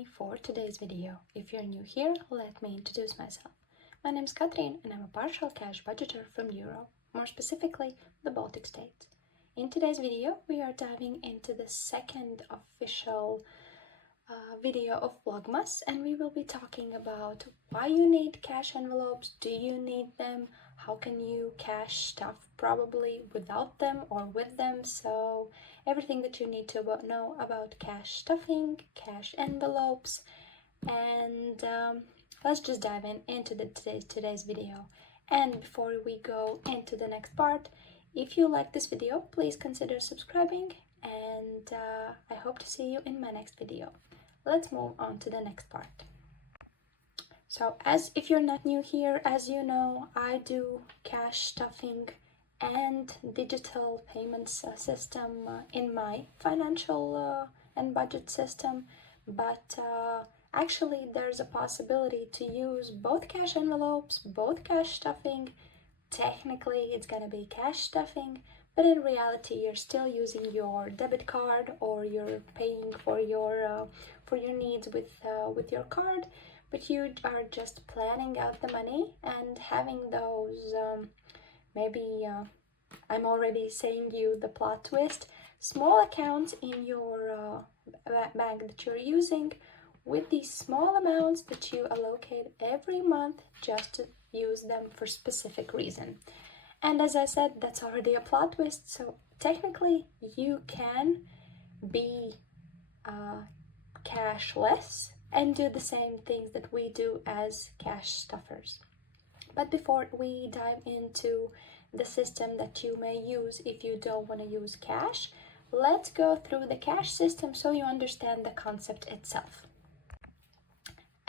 me for today's video. If you're new here, let me introduce myself. My name is Katrin and I'm a partial cash budgeter from Europe, more specifically the Baltic states. In today's video, we are diving into the second official video of VLOGMAS, and we will be talking about why you need cash envelopes, do you need them, how can you cash stuff probably without them or with them, so everything that you need to know about cash stuffing, cash envelopes, and let's just dive into today's video. And before we go into the next part, if you like this video, please consider subscribing, and I hope to see you in my next video. Let's move on to the next part. So, as if you're not new here, as you know, I do cash stuffing and digital payments system in my financial and budget system, but actually there's a possibility to use both cash envelopes, both cash stuffing. Technically it's gonna be cash stuffing, but in reality you're still using your debit card, or you're paying for your needs with your card, but you are just planning out the money and having those I'm already saying you the plot twist, small accounts in your bank that you're using, with these small amounts that you allocate every month just to use them for specific reason. And as I said, that's already a plot twist, so technically you can be cashless and do the same things that we do as cash stuffers. But before we dive into the system that you may use if you don't want to use cash, let's go through the cash system so you understand the concept itself.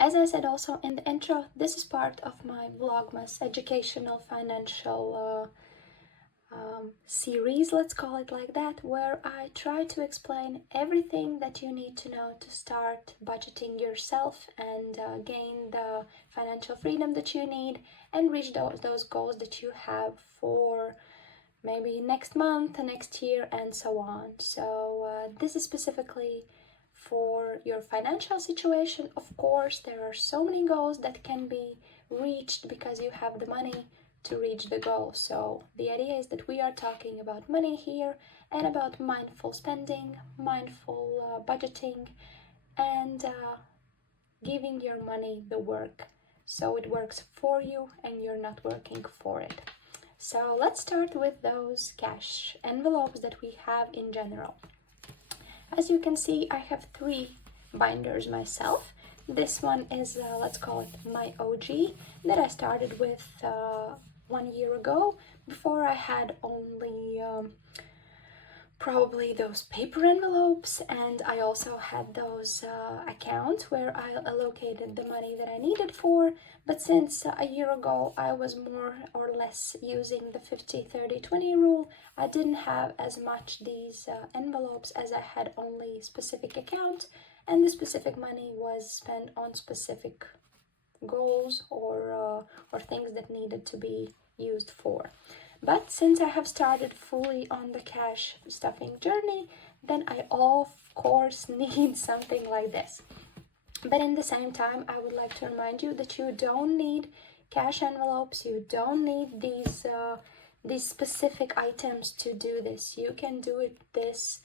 As I said also in the intro, this is part of my VLOGMAS educational financial series, let's call it like that, where I try to explain everything that you need to know to start budgeting yourself and gain the financial freedom that you need and reach those goals that you have for maybe next month, next year, and so on. So this is specifically for your financial situation. Of course, there are so many goals that can be reached because you have the money to reach the goal. So the idea is that we are talking about money here and about mindful spending, mindful budgeting, and giving your money the work so it works for you and you're not working for it. So let's start with those cash envelopes that we have in general. As you can see, I have 3 binders myself. This one is, let's call it my OG, that I started with 1 year ago. Before I had only probably those paper envelopes, and I also had those accounts where I allocated the money that I needed for. But since a year ago I was more or less using the 50-30-20 rule, I didn't have as much these envelopes, as I had only specific accounts, and the specific money was spent on specific goals or things that needed to be used for. But since I have started fully on the cash stuffing journey, then I of course need something like this. But in the same time, I would like to remind you that you don't need cash envelopes, you don't need these specific items to do this. You can do this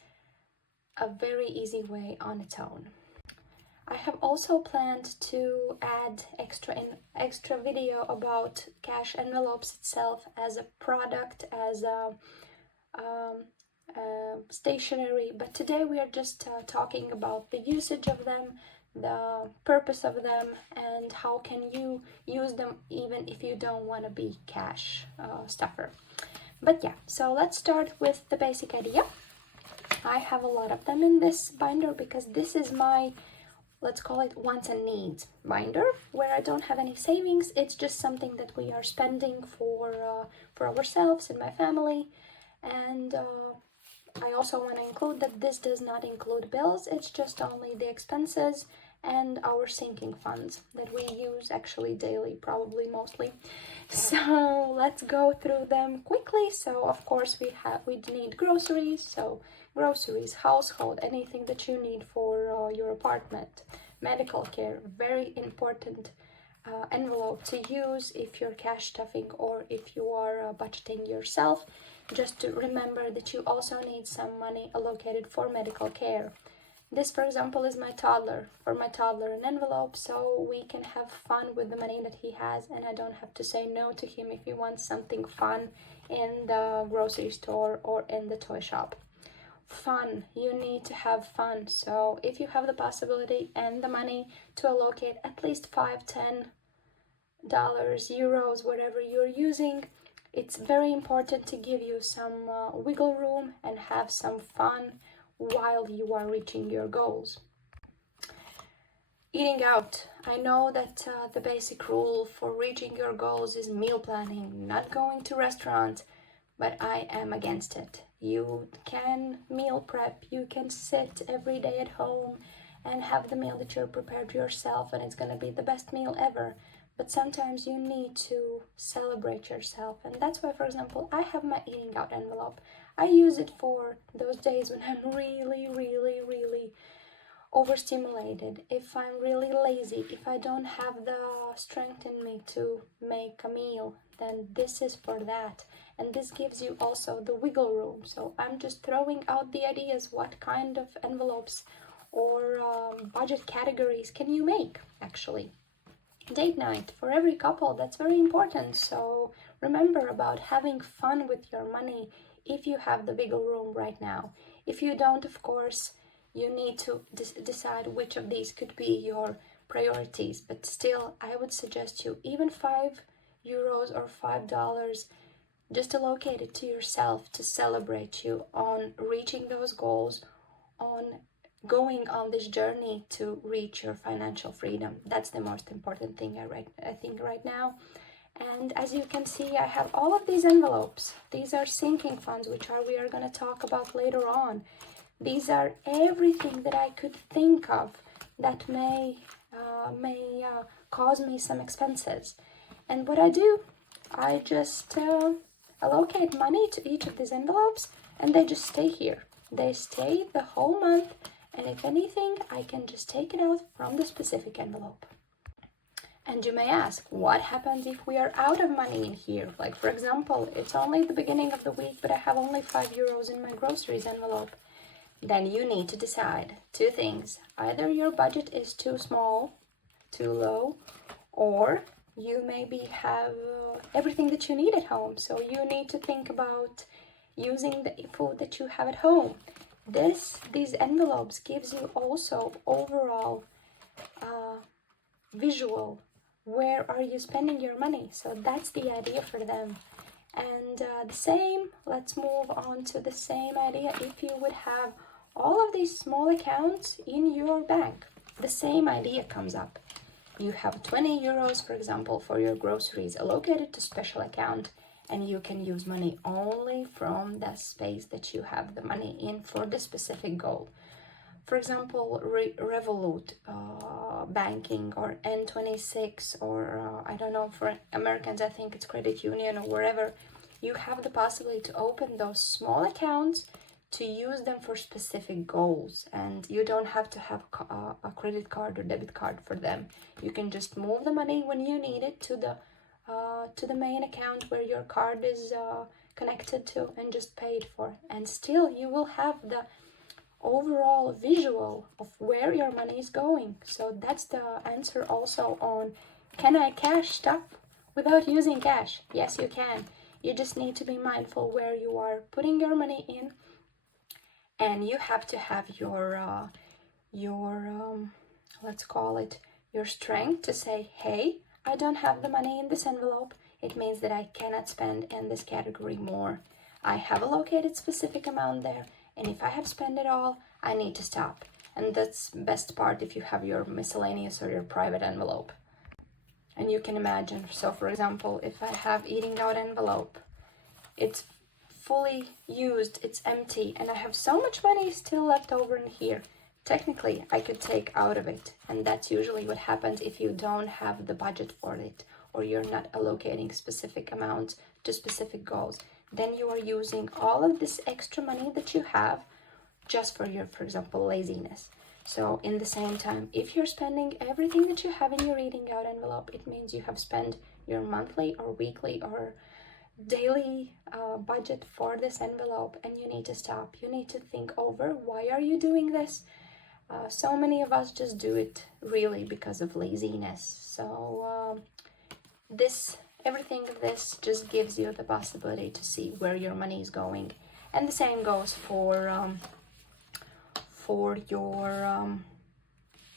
a very easy way on its own. I have also planned to add extra video about cash envelopes itself as a product, as a stationery, but today we are just talking about the usage of them, the purpose of them, and how can you use them even if you don't want to be cash stuffer. But yeah, so let's start with the basic idea. I have a lot of them in this binder because this is my, let's call it, wants and needs binder, where I don't have any savings. It's just something that we are spending for ourselves and my family. And I also want to include that this does not include bills. It's just only the expenses and our sinking funds that we use actually daily, probably mostly. So let's go through them quickly. So of course we need groceries, so groceries, household, anything that you need for your apartment. medical care, very important envelope to use if you're cash stuffing or if you are budgeting yourself. Just to remember that you also need some money allocated for medical care. This, for example, is my toddler. For my toddler, an envelope so we can have fun with the money that he has, and I don't have to say no to him if he wants something fun in the grocery store or in the toy shop. Fun, you need to have fun. So if you have the possibility and the money to allocate at least $5, $10, euros, whatever you're using, it's very important to give you some wiggle room and have some fun while you are reaching your goals. Eating out. I know that the basic rule for reaching your goals is meal planning, not going to restaurants, but I am against it. You can meal prep, you can sit every day at home and have the meal that you're prepared yourself, and it's going to be the best meal ever. But sometimes you need to celebrate yourself, and that's why, for example, I have my eating out envelope. I use it for those days when I'm really overstimulated, if I'm really lazy, if I don't have the strength in me to make a meal, then this is for that. And this gives you also the wiggle room. So I'm just throwing out the ideas, what kind of envelopes or budget categories can you make actually. Date night for every couple, that's very important. So remember about having fun with your money if you have the wiggle room right now. If you don't, of course, you need to decide which of these could be your priorities. But still, I would suggest you even €5 or $5, just allocate it to yourself to celebrate you on reaching those goals, on going on this journey to reach your financial freedom. That's the most important thing I think right now. And as you can see, I have all of these envelopes. These are sinking funds, which we are going to talk about later on. These are everything that I could think of that may cause me some expenses. And what I do, I just allocate money to each of these envelopes, and they just stay here. They stay the whole month, and if anything, I can just take it out from the specific envelope. And you may ask, what happens if we are out of money in here? Like, for example, it's only the beginning of the week, but I have only €5 in my groceries envelope. Then you need to decide two things. Either your budget is too small, too low, or you maybe have everything that you need at home. So you need to think about using the food that you have at home. These envelopes gives you also overall visual. Where are you spending your money? So that's the idea for them. And the same, let's move on to the same idea if you would have all of these small accounts in your bank. The same idea comes up. You have €20, for example, for your groceries allocated to special account, and you can use money only from the space that you have the money in for the specific goal. For example, Revolut banking, or N26, or I don't know, for Americans I think it's credit union or wherever. You have the possibility to open those small accounts to use them for specific goals, and you don't have to have a credit card or debit card for them. You can just move the money when you need it to the main account where your card is connected to, and just pay it for. And still you will have the overall visual of where your money is going. So that's the answer also on, can I cash stuff without using cash? Yes, you can. You just need to be mindful where you are putting your money in, and you have to have your let's call it your strength to say, hey, I don't have the money in this envelope. It means that I cannot spend in this category more. I have allocated specific amount there, and if I have spent it all, I need to stop. And that's best part if you have your miscellaneous or your private envelope. And you can imagine, so for example, if I have eating out envelope, it's fully used, it's empty, and I have so much money still left over in here. Technically, I could take out of it, and that's usually what happens if you don't have the budget for it, or you're not allocating specific amounts to specific goals. Then you are using all of this extra money that you have just for your, for example, laziness. So in the same time, if you're spending everything that you have in your reading out envelope, it means you have spent your monthly or weekly or daily budget for this envelope, and you need to stop. You need to think over, why are you doing this? So many of us just do it really because of laziness. So everything of this just gives you the possibility to see where your money is going. And the same goes for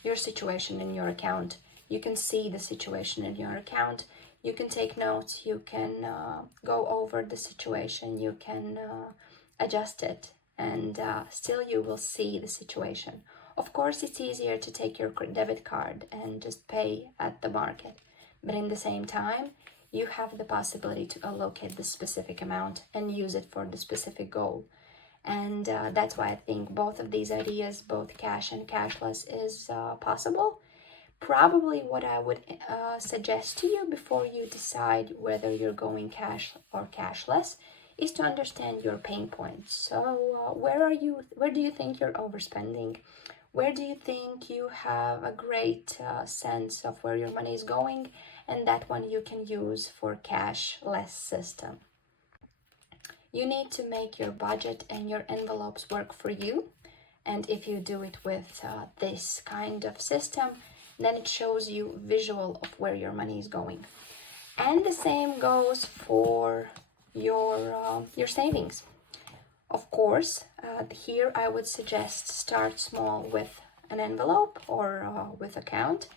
your situation in your account. You can see the situation in your account. You can take notes. You can go over the situation. You can adjust it, and still you will see the situation. Of course, it's easier to take your debit card and just pay at the market, but in the same time, you have the possibility to allocate the specific amount and use it for the specific goal. And that's why I think both of these ideas, both cash and cashless, is possible. Probably what I would suggest to you before you decide whether you're going cash or cashless is to understand your pain points. So where do you think you're overspending? Where do you think you have a great sense of where your money is going? And that one you can use for cashless system. You need to make your budget and your envelopes work for you. And if you do it with this kind of system, then it shows you visual of where your money is going. And the same goes for your savings. Of course, here I would suggest start small with an envelope or with account,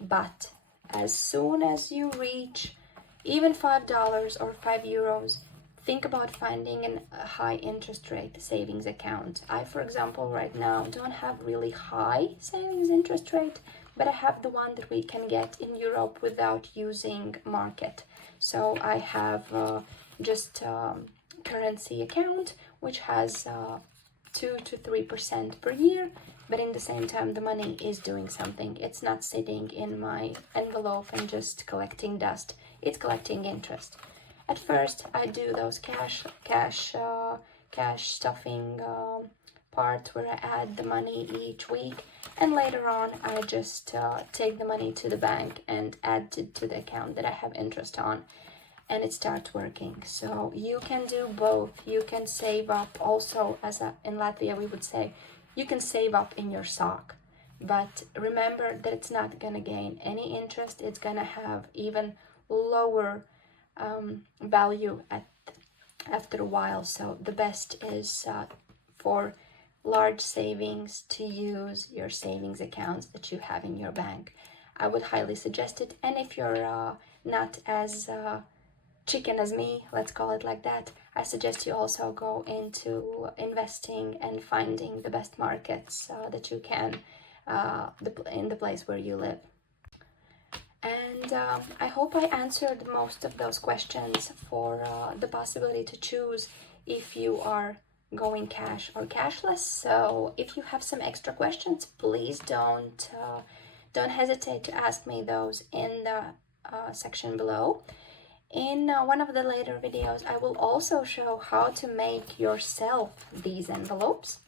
but as soon as you reach even $5 or €5, think about finding a high interest rate savings account. I, for example, right now don't have really high savings interest rate, but I have the one that we can get in Europe without using market. So I have just currency account, which has 2 to 3% per year, but in the same time the money is doing something. It's not sitting in my envelope and just collecting dust. It's collecting interest. At first I do those cash stuffing parts where I add the money each week, and later on I just take the money to the bank and add it to the account that I have interest on, and it starts working. So you can do both. You can save up also, in Latvia we would say, you can save up in your sock, but remember that it's not gonna gain any interest. It's gonna have even lower value after a while. So the best is for large savings to use your savings accounts that you have in your bank. I would highly suggest it. And if you're not as chicken as me, let's call it like that, I suggest you also go into investing and finding the best markets that you can in the place where you live. And I hope I answered most of those questions for the possibility to choose if you are going cash or cashless. So if you have some extra questions, please don't hesitate to ask me those in the section below. In one of the later videos, I will also show how to make yourself these envelopes.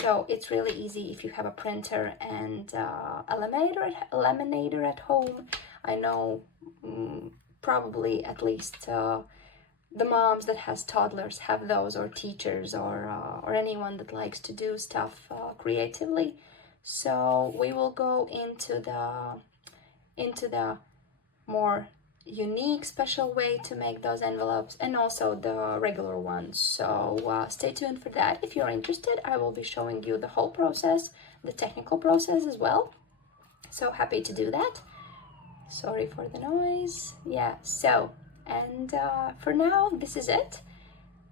So it's really easy if you have a printer and a laminator at home. I know probably at least the moms that has toddlers have those, or teachers, or anyone that likes to do stuff creatively. So we will go into the more unique, special way to make those envelopes, and also the regular ones. So stay tuned for that. If you're interested, I will be showing you the whole process, the technical process as well. So happy to do that. Sorry for the noise. Yeah, so, and for now, this is it.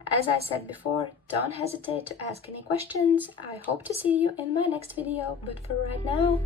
As I said before, don't hesitate to ask any questions. I hope to see you in my next video, but for right now,